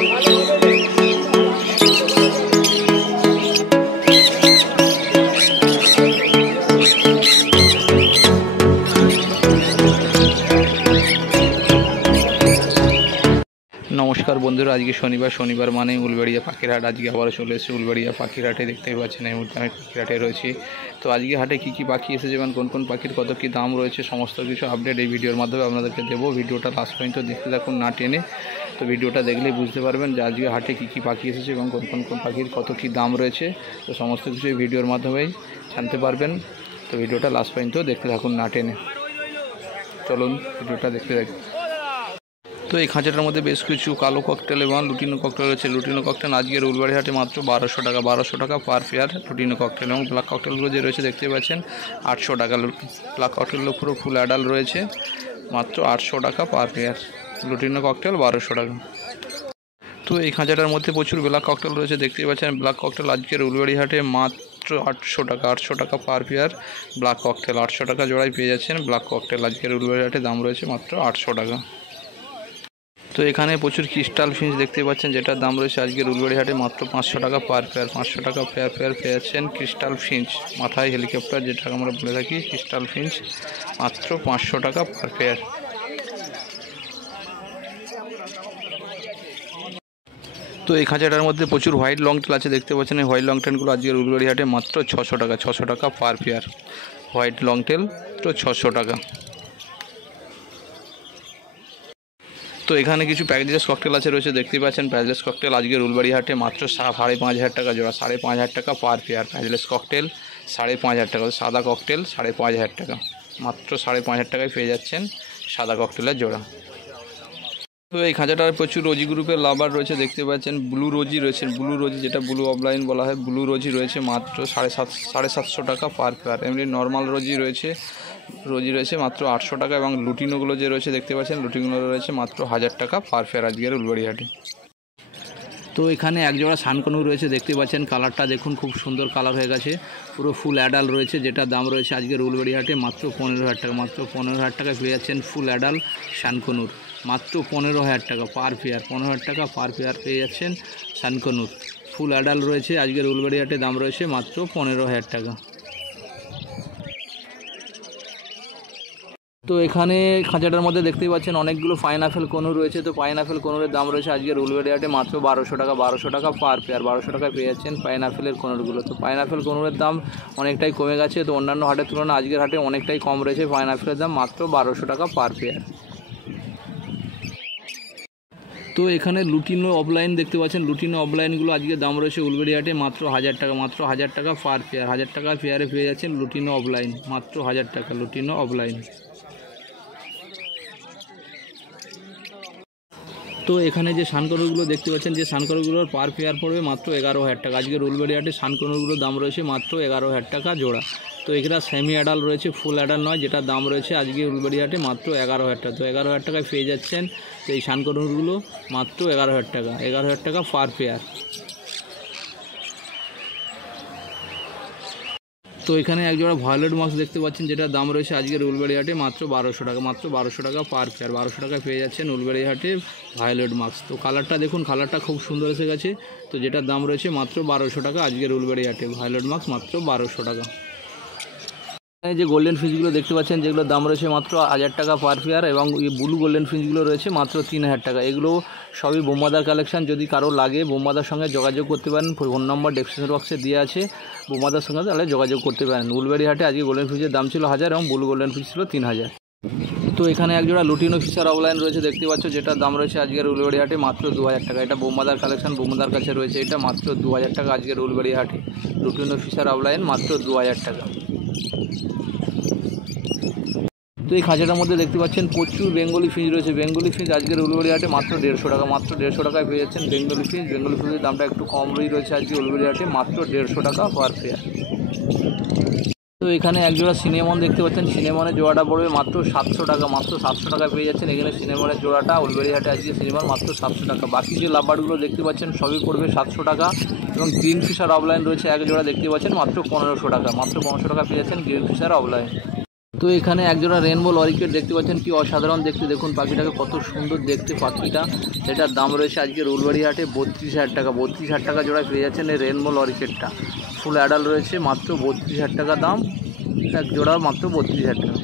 नमस्कार बंधुरा आज के शनिवार माने उलबेड़िया पाखिर हाट आज के आबार चले उलबेड़िया पाखिर हाटे देखते पाच्छेन এই মুহূর্তে আমি পাখির হাটে রয়েছি। তো আজকে হাটে কী পাখি এসেছে এবং কোন কোন পাখির কত কী দাম রয়েছে সমস্ত কিছু আপডেট এই ভিডিওর মাধ্যমে আপনাদেরকে দেবো। ভিডিওটা লাস্ট পর্যন্ত দেখতে থাকুন না টেনে। তো ভিডিওটা দেখলেই বুঝতে পারবেন যে আজকে হাটে কী পাখি এসেছে এবং কোন পাখির কত কী দাম রয়েছে। তো সমস্ত কিছু এই ভিডিওর মাধ্যমেই জানতে পারবেন। তো ভিডিওটা লাস্ট পর্যন্ত দেখতে থাকুন না টেনে। চলুন ভিডিওটা দেখতে থাকুন। তো এই খাঁচাটার মধ্যে বেশ কিছু কালো ককটেল এবং লুটিনো ককটেল রয়েছে। লুটিনো ককটেল আজকের উলবাড়ি হাটে মাত্র 1200 টাকা পার পেয়ার লুটিনো ককটেল, এবং ব্ল্যাক ককটেলগুলো যে রয়েছে দেখতে পাচ্ছেন 800 টাকা। ব্ল্যাক ককটেলগুলো পুরো ফুল অ্যাডাল রয়েছে, মাত্র 800 টাকা পার পেয়ার। লুটিনো ককটেল 1200 টাকা। তো এই খাঁচাটার মধ্যে প্রচুর ব্ল্যাক ককটেল রয়েছে দেখতে পাচ্ছেন। ব্ল্যাক ককটেল আজকের উলবাড়ি হাটে মাত্র 800 টাকা পার পেয়ার। ব্ল্যাক ককটেল 800 টাকা জোড়ায় পেয়ে যাচ্ছেন। ব্ল্যাক ককটেল আজকের উলবাড়ি হাটে দাম রয়েছে মাত্র 800 টাকা। তো এখানে প্রচুর ক্রিস্টাল ফিঞ্চ দেখতে পাচ্ছেন, যেটার দাম রয়েছে আজকের উলবাড়ি হাটে মাত্র 500 টাকা পার পেয়ার। 500 টাকা পেয়ার পেয়ে যাচ্ছেন ক্রিস্টাল ফিঞ্চ, মাথায় হেলিকপ্টার যেটা আমরা বলে থাকি ক্রিস্টাল ফিঞ্চ, মাত্র 500 টাকা পার পেয়ার। তো এই খাঁচাটার মধ্যে প্রচুর হোয়াইট লং টেল আছে দেখতে পাচ্ছেন। এই হোয়াইট লং টেলগুলো আজকের উলবাড়ি হাটে মাত্র 600 টাকা per pair. White long tail তো 600 টাকা। তো এখানে কিছু প্যাকেজলেস ককটেল আছে রয়েছে দেখতে পাচ্ছেন। প্যাকেজলেস ককটেল আজকের উলবাড়ি হাটে মাত্র 5,500 টাকা জোড়া, 5,500 টাকা পার পেয়ার। প্যাকেজলেস ককটেল 5,500 টাকা। সাদা ককটেল 5,500 টাকা, মাত্র 5,500 টাকায় পেয়ে যাচ্ছেন সাদা ককটেলের জোড়া। তো এই খাঁচাটার প্রচুর রোজি গ্রুপের লাভার রয়েছে দেখতে পাচ্ছেন। ব্লু রোজি রয়েছে, ব্লু রোজি যেটা ব্লু অফলাইন বলা হয়, ব্লু রোজি রয়েছে মাত্র 750 টাকা পার পেয়ার। এমনি নর্মাল রোজি রয়েছে মাত্র 800 টাকা, এবং লুটিনোগুলো যে রয়েছে দেখতে পাচ্ছেন, লুটিনোগুলো রয়েছে মাত্র 1000 টাকা পার পেয়ার আজকের উলবাড়ি হাটে। তো এখানে একজোড়া সানকনু রয়েছে দেখতে পাচ্ছেন। কালারটা দেখুন, খুব সুন্দর কালার হয়ে গেছে, পুরো ফুল অ্যাডাল রয়েছে, যেটার দাম রয়েছে আজকের উলবাড়ি হাটে মাত্র 15,000 টাকা। মাত্র 15,000 টাকায় পেয়ে যাচ্ছেন ফুল অ্যাডাল সানকনুর, মাত্র 15,000 টাকা পার পেয়ার। 15,000 টাকা পার পেয়ার পেয়ে যাচ্ছেন সানকনুর, ফুল অ্যাডাল রয়েছে আজকের উলবাড়ি হাটে দাম রয়েছে মাত্র 15,000 টাকা। তো এখানে খাঁচাটার মধ্যে দেখতেই পাচ্ছেন অনেকগুলো পাইনাপেল কনুর রয়েছে। তো পাইনাপেল কনুরের দাম রয়েছে আজকের উলবাড়ি হাটে মাত্র 1200 টাকা পার পেয়ার। 1200 টাকায় পেয়ে যাচ্ছেন পাইনাপেলের কনুরগুলো। তো পাইনাপেল কনুরের দাম অনেকটাই কমে গেছে, তো অন্যান্য হাটের তুলনায় আজকের হাটে অনেকটাই কম রয়েছে। পাইনাপেলের দাম মাত্র 1200 টাকা পার পেয়ার। তো এখানে লুটিনো অফলাইন দেখতে পাচ্ছেন। লুটিনো অফলাইনগুলো আজকে দাম রয়েছে উলবাড়ি হাটে মাত্র 1000 টাকা। মাত্র 1000 টাকা পার পেয়ার। 1000 টাকা পেয়ারে পেয়ে যাচ্ছেন লুটিনো অফলাইন, মাত্র 1000 টাকা লুটিনো অফলাইন। তো এখানে যে সানকনুরগুলো দেখতে পাচ্ছেন, যে সানকনুরগুলোর পার পেয়ার পড়বে মাত্র 11,000 টাকা। আজকের উলবাড়ি হাটে সানকনুরগুলোর দাম রয়েছে মাত্র 11,000 টাকা জোড়া। তো এখানে সেমি অ্যাডাল রয়েছে, ফুল অ্যাডাল নয়, যেটার দাম রয়েছে আজকে উলবাড়ি হাটে মাত্র 11,000 টাকা। তো 11,000 টাকায় পেয়ে যাচ্ছেন তো এই সানকনুরগুলো মাত্র 11,000 টাকা। 11,000 টাকা পার পেয়ার। তো এখানে একজোড়া ভায়োলেট মাস্ক দেখতে পাচ্ছেন, যেটার দাম রয়েছে আজকের উলবাড়ি হাটে মাত্র 1200 টাকা। মাত্র 1200 টাকা পার পেয়ার। 1200 টাকায় পেয়ে যাচ্ছেন উলবাড়ি হাটে ভায়োলেট মাস্ক। তো কালারটা দেখুন, কালারটা খুব সুন্দর এসে গেছে। তো যেটার দাম রয়েছে মাত্র 1200 টাকা আজকের উলবাড়ি হাটে ভায়োলেট মাস্ক, মাত্র 1200 টাকা। এই যে গোল্ডেন ফিঞ্চগুলো দেখতে পাচ্ছেন, যেগুলোর দাম রয়েছে মাত্র 1000 টাকা পার পেয়ার, এবং এই ব্লু গোল্ডেন ফিঞ্চগুলো রয়েছে মাত্র 3000 টাকা। এগুলো সবই বোম্বাদার কালেকশন। যদি কারো লাগে বোম্বাদার সঙ্গে যোগাযোগ করতে পারেন, ফোন নম্বর ডেসক্রিপশন বক্সে দেওয়া আছে, বোম্বাদার সঙ্গে তাহলে যোগাযোগ করতে পারেন। উলবাড়ি হাটে আজকে গোল্ডেন ফিঞ্চের দাম ছিল 1000, এবং ব্লু গোল্ডেন ফিঞ্চ ছিল 3000। তো এখানে একজোড়া লুটিনো ফিশার অফলাইন রয়েছে দেখতে পাচ্ছ, যেটার দাম রয়েছে আজকের উলবাড়ি হাটে মাত্র 2000 টাকা। এটা বোম্বাদার কালেকশন, বোম্বাদার কাছে রয়েছে, এটা মাত্র 2000 টাকা আজকের উলবাড়ি হাটে। লুটিনো ফিশার অফলাইন মাত্র 2000 টাকা। তো এই খাঁচাটার মধ্যে দেখতে পাচ্ছেন প্রচুর বেঙ্গলি ফিঞ্চ রয়েছে। বেঙ্গলি ফিঞ্চ আজকের উলবাড়ি হাটে মাত্র 150 টাকা। মাত্র 150 টাকায় পেয়ে যাচ্ছেন বেঙ্গলি ফিঞ্চ। বেঙ্গলি ফিঞ্চের দামটা একটু কম রয়েছে আজকে উলবাড়ি হাটে মাত্র 150 টাকা পার পেয়ার। তো এখানে একজোড়া সিনেমন দেখতে পাচ্ছেন। সিনেমনের জোড়াটা পড়বে মাত্র 700 টাকা। মাত্র 700 টাকায় পেয়ে যাচ্ছেন এখানে সিনেমনের জোড়াটা উলবাড়ি হাটে আজকে সিনেমন মাত্র 700 টাকা। বাকি যে লাভবার্ডগুলো দেখতে পাচ্ছেন সবই পড়বে 700 টাকা, এবং গ্রিন ফিশার অফলাইন রয়েছে এক জোড়া দেখতে পাচ্ছেন মাত্র 1500 টাকা। মাত্র 1500 টাকা পেয়ে যাচ্ছেন গ্রিন ফিশার অফলাইন। তো এখানে একজোড়া রেনবো লরিকেট দেখতে পাচ্ছেন, কি অসাধারণ দেখতে, দেখুন পাখিটাকে কত সুন্দর দেখতে পাখিটা। এটার দাম রয়েছে আজকের উলবাড়ি হাটে 32,000 টাকা। 32,000 টাকা জোড়ায় পেয়ে যাচ্ছেন এই রেনবো লরিকেটটা। ফুল অ্যাডাল্ট রয়েছে, মাত্র 32,000 টাকা দাম, এক জোড়া মাত্র 32,000 টাকা।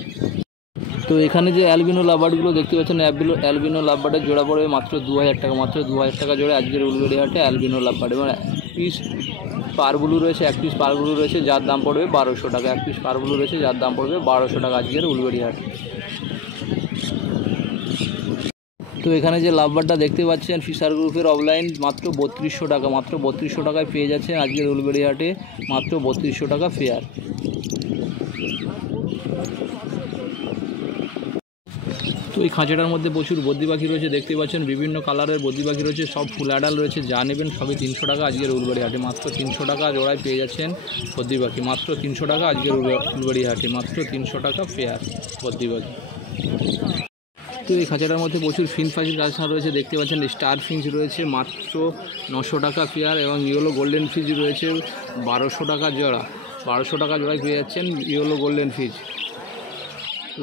তো এখানে যে অ্যালবিনো লাভবার্ডগুলো দেখতে পাচ্ছেন, অ্যালবিনো লাভবার্ডের জোড়া পড়বে মাত্র 2,000 টাকা। মাত্র 2,000 টাকা জোড়া আজকের উলবেড়িয়া হাটে অ্যালবিনো লাভবার্ড। এবং পিস পারগুলো রয়েছে, এক পিস পারগুলো রয়েছে যার দাম পড়বে 1200 টাকা। এক পিস পারগুলো রয়েছে যার দাম পড়বে 1200 টাকা আজকের উলবেড়িয়া হাটে। তো এখানে যে লাভবার্ডটা দেখতে পাচ্ছেন ফিশার গ্রুপের অফলাইন, মাত্র 3200 টাকা। মাত্র 3200 টাকায় পেয়ে যাচ্ছেন আজকের উলবেড়িয়া হাটে, মাত্র 3200 টাকা ফেয়ার। তো এই খাঁচাটার মধ্যে প্রচুর বদ্রি পাখি রয়েছে দেখতে পাচ্ছেন, বিভিন্ন কালারের বদ্রি পাখি রয়েছে, সব ফুল অ্যাডাল রয়েছে। যা নেবেন সবই 300 টাকা আজকের উলবাড়ি হাটে। মাত্র 300 টাকা জোড়ায় পেয়ে যাচ্ছেন বদ্রি পাখি, মাত্র 300 টাকা আজকের উলবাড়ি হাটে, মাত্র 300 টাকা ফেয়ার বদ্রি পাখি। তো এই খাঁচাটার মধ্যে প্রচুর ফিঞ্চ পাখির কালেকশন রয়েছে দেখতে পাচ্ছেন। স্টার ফিঞ্চ রয়েছে মাত্র 900 টাকা পেয়ার, এবং ইয়েলো গোল্ডেন ফিঞ্চ রয়েছে 1200 টাকা জোড়া। 1200 টাকা জোড়ায় পেয়ে যাচ্ছেন ইয়েলো গোল্ডেন ফিঞ্চ।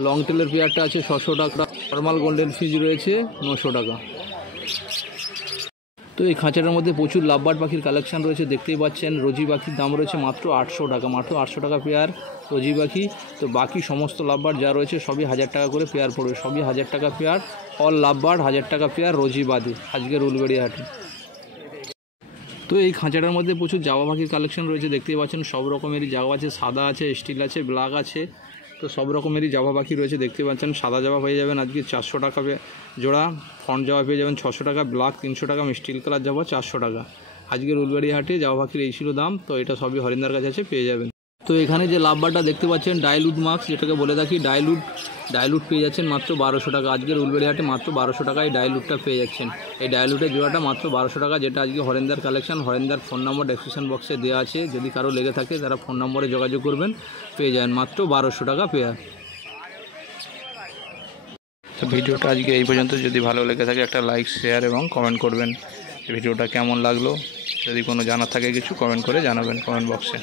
লং টেলের পেয়ারটা আছে 600 টাকা। নর্মাল গোল্ডেন ফিঞ্চ রয়েছে 900 টাকা। তো এই খাঁচাটার মধ্যে প্রচুর লাভবার্ড পাখির কালেকশন রয়েছে দেখতেই পাচ্ছেন। রোজি পাখির দাম রয়েছে মাত্র 800 টাকা। মাত্র 800 টাকা পেয়ার রোজি পাখি। তো বাকি সমস্ত লাভবার্ড যা রয়েছে সবই 1000 টাকা করে পেয়ার পড়বে, সবই 1000 টাকা পেয়ার। অল লাভবার্ড 1000 টাকা পেয়ার রোজি বাদে আজকের উলবেড়িয়া হাটে। তো এই খাঁচাটার মধ্যে প্রচুর জাবা পাখির কালেকশন রয়েছে দেখতেই পাচ্ছেন। সব রকমেরই জাবা আছে, সাদা আছে, স্টিল আছে, ব্ল্যাক আছে। তো সব রকমেরই জাবা পাখি রয়েছে দেখতে পাচ্ছেন। সাদা জাবা পেয়ে যাবেন আজকে 400 টাকা জোড়া, ফ্রন্ট জাবা পেয়ে যাবেন 600 টাকা, ব্ল্যাক 300 টাকা, স্টিল কালার জাবা 400 টাকা। আজকের উলবেড়িয়া হাটে জাবা পাখির এই ছিল দাম। তো এটা সবই হরিন্দার কাছে আছে, পেয়ে যাবেন। তো এখানে যে লাভবারটা দেখতে পাচ্ছেন ডাইলুট মাস্ক, যেটাকে বলে থাকি ডাইলুট পেয়ে যাচ্ছেন মাত্র 1200 টাকা। আজকের উলবেড়িয়া হাটে মাত্র 1200 টাকায় ডাইলুটটা পেয়ে যাচ্ছেন। এই ডাইলুটের জোড়াটা মাত্র 1200 টাকা, যেটা আজকে হরেন্দার কালেকশন। হরেন্দার ফোন নম্বর ডেসক্রিপশন বক্সে দেওয়া আছে, যদি কারো লেগে থাকে তারা ফোন নম্বরে যোগাযোগ করবেন, পেয়ে যাবেন মাত্র 1200 টাকা পেয়ার। তো ভিডিওটা আজকে এই পর্যন্ত। যদি ভালো লেগে থাকে একটা লাইক, শেয়ার এবং কমেন্ট করবেন। ভিডিওটা কেমন লাগলো যদি কোনো জানার থাকে কিছু কমেন্ট করে জানাবেন কমেন্ট বক্সে।